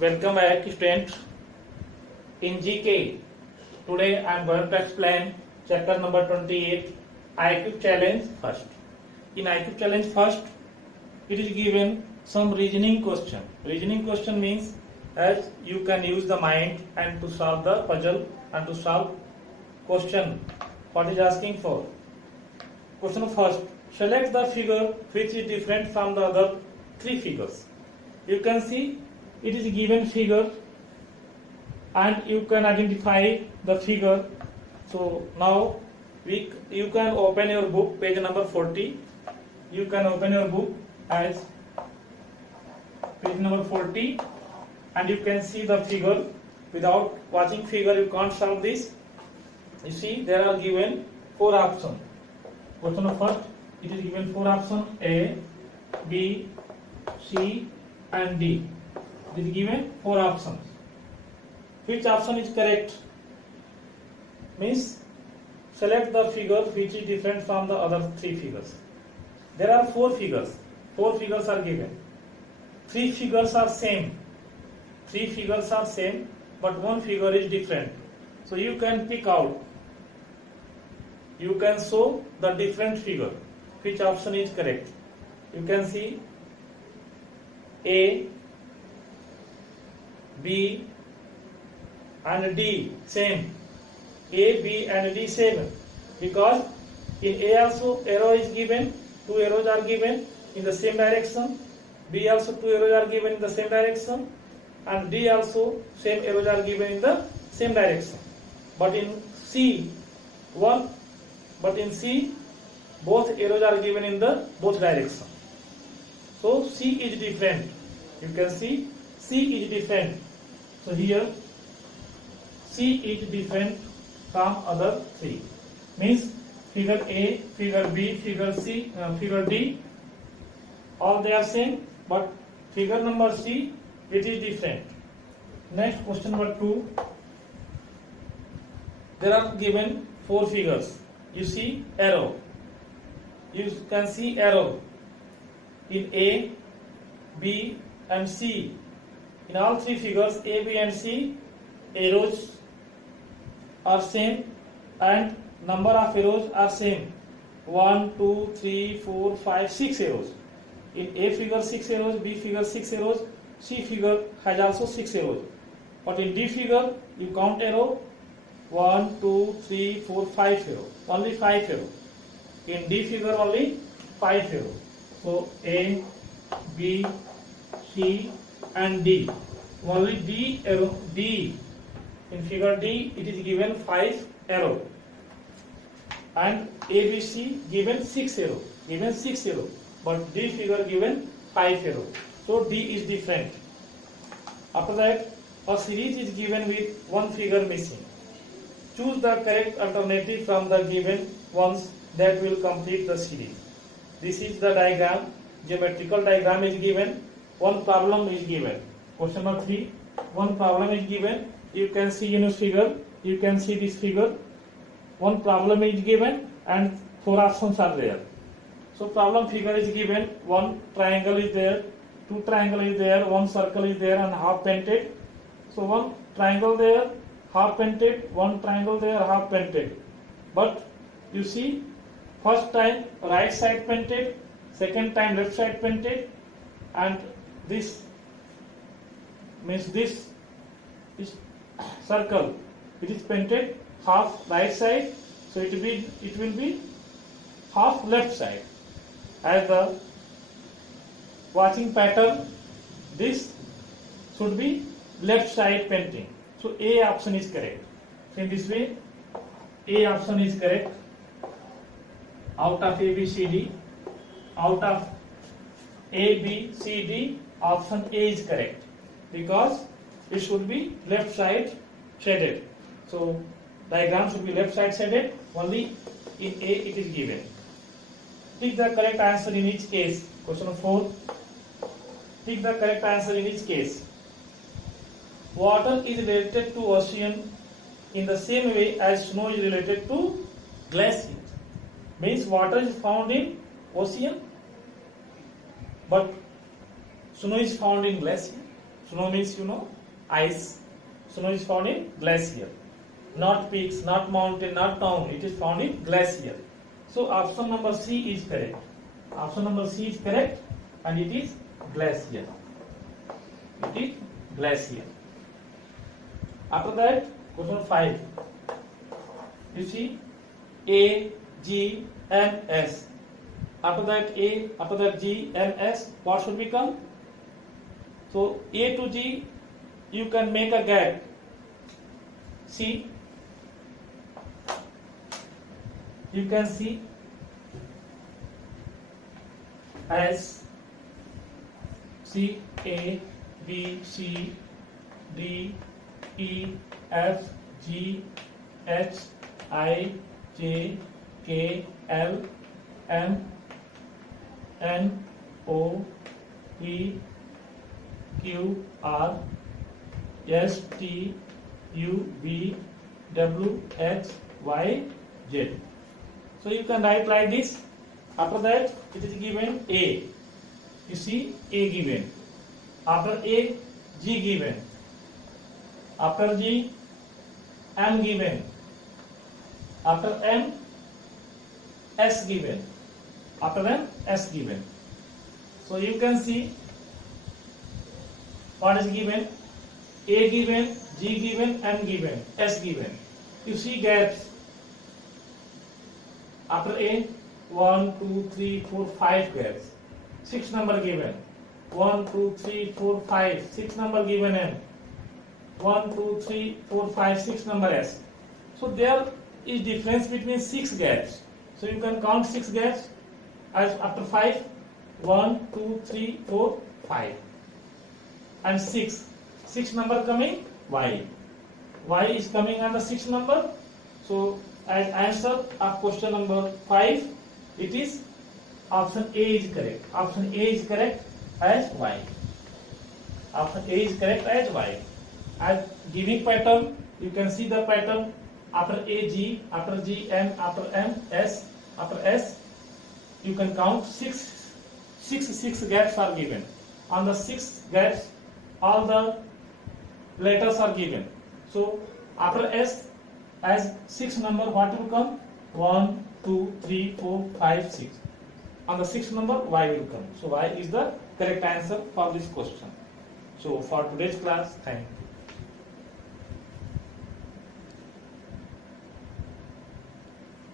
Welcome back, students. In GK, today I am going to explain chapter number 28, IQ challenge first. In IQ challenge first, it is given some reasoning question. Reasoning question means as you can use the mind and to solve the puzzle and to solve question. What is asking for? Question first. Select the figure which is different from the other three figures. You can see it is given figure and you can identify the figure. So now you can open your book, page number 40. You can open your book as page number 40 and you can see the figure. Without watching figure you can't solve this. You see there are given four options. Question first, it is given four options: A, B, C and D. It is given four options. Which option is correct? Means select the figure which is different from the other three figures. There are four figures. Four figures are given. Three figures are same. Three figures are same, but one figure is different. So you can pick out. You can show the different figure. Which option is correct? You can see A, B and D same. A, B and D same. Because in A also arrow is given, two arrows are given in the same direction. B also two arrows are given in the same direction. And D also same arrows are given in the same direction. But in C both arrows are given in the both direction. So C is different. You can see C is different. So here C is different from other three. Means figure A, figure B, figure C, figure D, all they are same, but figure number C, it is different. Next, question number 2. There are given four figures. You see arrow. You can see arrow in A, B and C. In all three figures A, B and C, arrows are same and number of arrows are same. 1, 2, 3, 4, 5, 6 arrows. In A figure 6 arrows, B figure 6 arrows, C figure has also 6 arrows. But in D figure you count arrow 1, 2, 3, 4, 5 arrows. Only 5 arrows. In D figure only 5 arrows. So A, B, C and D. Only D arrow. D in figure D it is given 5 arrow. And A, B, C given 6 arrow. Given 6 arrow. But D figure given 5 arrow. So D is different. After that, a series is given with one figure missing. Choose the correct alternative from the given ones that will complete the series. This is the diagram. Geometrical diagram is given. One problem is given. Question number 3. One problem is given. You can see in this figure. You can see this figure. One problem is given and four options are there. So problem figure is given. One triangle is there. Two triangle is there. One circle is there and half painted. So one triangle there, half painted, one triangle there, half painted. But you see, first time right side painted, second time left side painted, and this means this is circle. It is painted half right side, so it will be half left side. As the watching pattern, this should be left side painting. So A option is correct. So in this way, A option is correct. Out of A, B, C, D, out of A, B, C, D, option A is correct. Because it should be left side shaded. So diagram should be left side shaded. Only in A it is given. Pick the correct answer in each case. Question 4. Pick the correct answer in each case. Water is related to ocean in the same way as snow is related to glacier. Means water is found in ocean, but snow is found in glacier. Snow means ice. Snow is found in glacier. Not peaks, not mountain, not town. It is found in glacier. So option number C is correct. Option number C is correct, and it is glacier. It is glacier. After that, question 5. You see A, G, and S. After that A, after that G and S, what should become? So A to G, you can make a gap. See, you can see as C, A, B, C, D, E, F, G, H, I, J, K, L, M, N, O, P, Q, R, S, T, U, V, W, X, Y, Z. So you can write like this. After that, it is given A. You see A given. After A, G given. After G, M given. After M, S given. After M, S given. So you can see what is given. A given, G given, M given, S given. You see gaps. After A, 1, 2, 3, 4, 5 gaps. 6 number given. 1, 2, 3, 4, 5. 6 number given M. 1, 2, 3, 4, 5, 6 number S. So there is difference between 6 gaps. So you can count 6 gaps as after 5. 1, 2, 3, 4, 5. And 6. 6 number coming Y. Y is coming on the 6 number. So as answer of question number 5, it is option A is correct. Option A is correct as Y. Option A is correct as Y. As giving pattern, you can see the pattern. After A, G, after G, M, after M, S, after S, you can count 6 gaps are given. On the 6 gaps, all the letters are given. So after S, as 6 number, what will come? 1, 2, 3, 4, 5, 6. On the 6th number, Y will come. So Y is the correct answer for this question. So for today's class, thank you.